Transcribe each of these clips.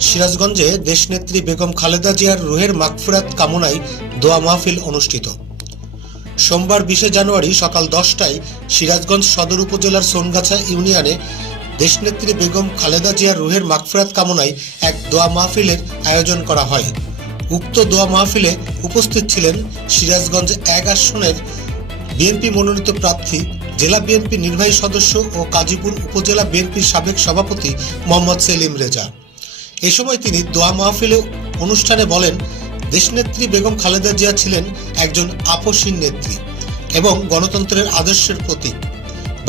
সিরাজগঞ্জে দেশনেত্রী বেগম খালেদা জিয়ার রুহের মাগফিরাত কামনায় দোয়া মাহফিল অনুষ্ঠিত। সোমবার 20 জানুয়ারি সকাল 10টায় সিরাজগঞ্জ সদর উপজেলার সোনগাছা ইউনিয়নে দেশনেত্রী বেগম খালেদা জিয়ার রুহের মাগফিরাত কামনায় এক দোয়া মাহফিলের আয়োজন করা হয়। উক্ত দোয়া মাহফিলে উপস্থিত ছিলেন সিরাজগঞ্জ 1 আসনের বিএনপি মনোনীত প্রার্থী, জেলা বিএনপি নির্বাহী সদস্য ও কাজীপুর উপজেলা বিএনপির সাবেক সভাপতি মোহাম্মদ সেলিম রেজা। এ সময় তিনি দোয়া মাহফিলে অনুষ্ঠানে বলেন, দেশনেত্রী বেগম খালেদা জিয়া ছিলেন একজন আপসীন নেত্রী এবং গণতন্ত্রের আদর্শের প্রতীক।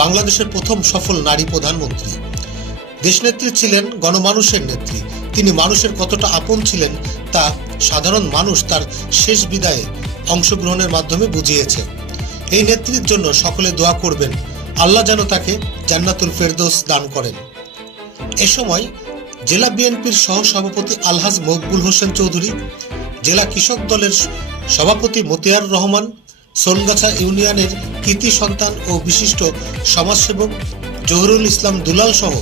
বাংলাদেশের প্রথম সফল নারী প্রধানমন্ত্রী। দেশনেত্রী ছিলেন গণমানুষের নেত্রী। তিনি মানুষের কতটা আপন ছিলেন তা সাধারণ মানুষ তার শেষ বিদায়ে অংশগ্রহণের মাধ্যমে বুঝিয়েছে। এই নেত্রীর জন্য সকলে দোয়া করবেন, আল্লাহ যেন তাকে জান্নাতুল ফেরদৌস দান করেন। এ সময় জেলা বিএনপির সহ সভাপতি আলহাজ মকবুল হোসেন চৌধুরী, জেলা কৃষক দলের সভাপতি মতিয়ার রহমান, সোনগাছা ইউনিয়নের কৃতি সন্তান ও বিশিষ্ট সমাজসেবক জহুরুল ইসলাম দুলাল সহ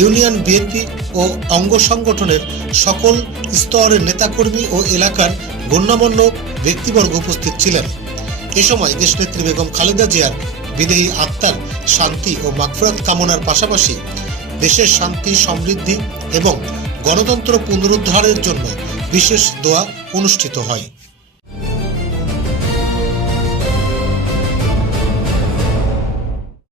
ইউনিয়ন বিএনপি ও অঙ্গ সংগঠনের সকল স্তরের নেতাকর্মী ও এলাকার গণ্যমান্য ব্যক্তিবর্গ উপস্থিত ছিলেন। এ সময় দেশনেত্রী বেগম খালেদা জিয়ার বিদেহী আত্মার শান্তি ও মাগফিরাত কামনার পাশাপাশি দেশের শান্তি, সমৃদ্ধি এবং গণতন্ত্র পুনরুদ্ধারের জন্য বিশেষ দোয়া অনুষ্ঠিত হয়।